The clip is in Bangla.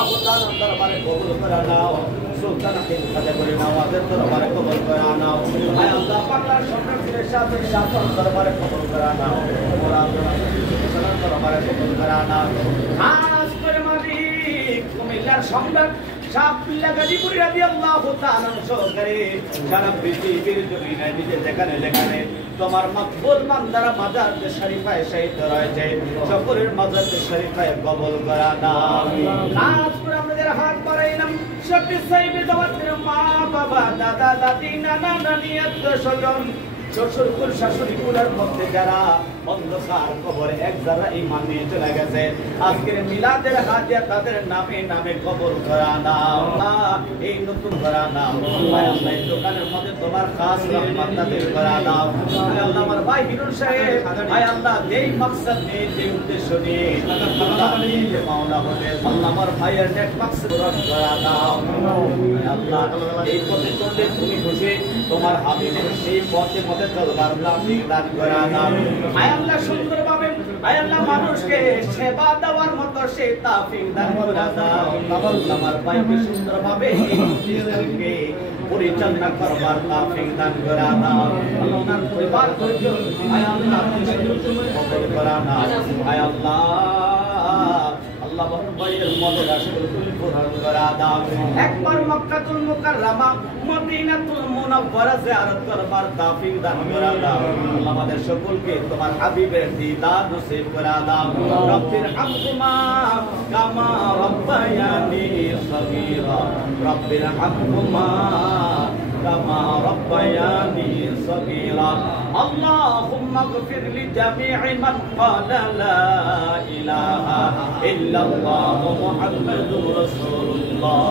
রাদিয়াল্লাহু তাআলা দরবারে কবুল করে নাও সুলতান হিন্দে করে নওয়াজের দরবারে কবুল করে নাও আয় আল্লাহ পাকর সরকারের সাথে শাসন দরবারে কবুল করে নাও মুরাদ দরবারে কবুল করে নাও খাস করে মালিক কুমিল্লার সম্রাট শাহবুল্লাহ গাজীপুর রাদিয়াল্লাহু তাআলা সহকারে সারা পৃথিবীর জমিনে নিজে যেখানে যেখানে তোমার মকবুল বান্দারা মাজার শরীফায় শহীদ রয়েছে সকলের মাজার শরীফায় কবুল করা নাও নাচ করে আমাদের হাত বাড়াইলাম সত্যি সাইবে তোমাদের মা বাবা দাদা দাদি নানা নানি আত্মীয়স্বজন শ্বশুরকুল শাশুড়িকুলের মধ্যে যারা অন্ধকার কবরে এক যারা ঈমান নিয়ে চলে গেছে আজকের মিলাদের হাদিয়া তাদের নামে নামে কবর করা নাও এই নতুন করা নাও আল্লাহ এই দোকানের মধ্যে তোমার খাস রহমত নাযিল করা নাও আল্লাহ আমার ভাই হিরুন সাহেব আল্লাহ যেই মাকসাদ নিয়ে যে উদ্দেশ্য নিয়ে আল্লাহ নিয়ে মাওলা হলে আল্লাহ আমার ভাইয়ের নেক মাকসাদ পূরণ করা নাও আল্লাহ এই পথে চললে তুমি খুশি তোমার হাবিবের সেই পথে পথে চলবার তৌফিক দান করা নাও আল্লাহ সুন্দরভাবে আল্লাহ মানুষকে সেবা দেওয়ার মতো সে তৌফিক দান করা দাও আমার ভাইকে সুন্দরভাবে এই পরিচালনা করবার তৌফিক দান করা দাও আল্লাহ ওনার পরিবার পরিজন আল্লাহ আপনি কবুল করা নাও আল্লাহ আল্লাহ ভাইয়ের মনের আশাগুলো তুমি পূরণ করা দাও একবার মক্কাতুল মুকাররমা মদিনাতুল মুনাওয়ারা জিয়ারত করবার তৌফিক দান করা দাও আল্লাহ আমাদের সকলকে তোমার হাবিবের দিদার নসিব করা দাও রব্বির হামহুমা কামা রাব্বায়ানি সগীরা রব্বির হামহুমা كما ربياني صغيرا اللهم اغفر لجميع من قال لا إله إلا الله محمد رسول الله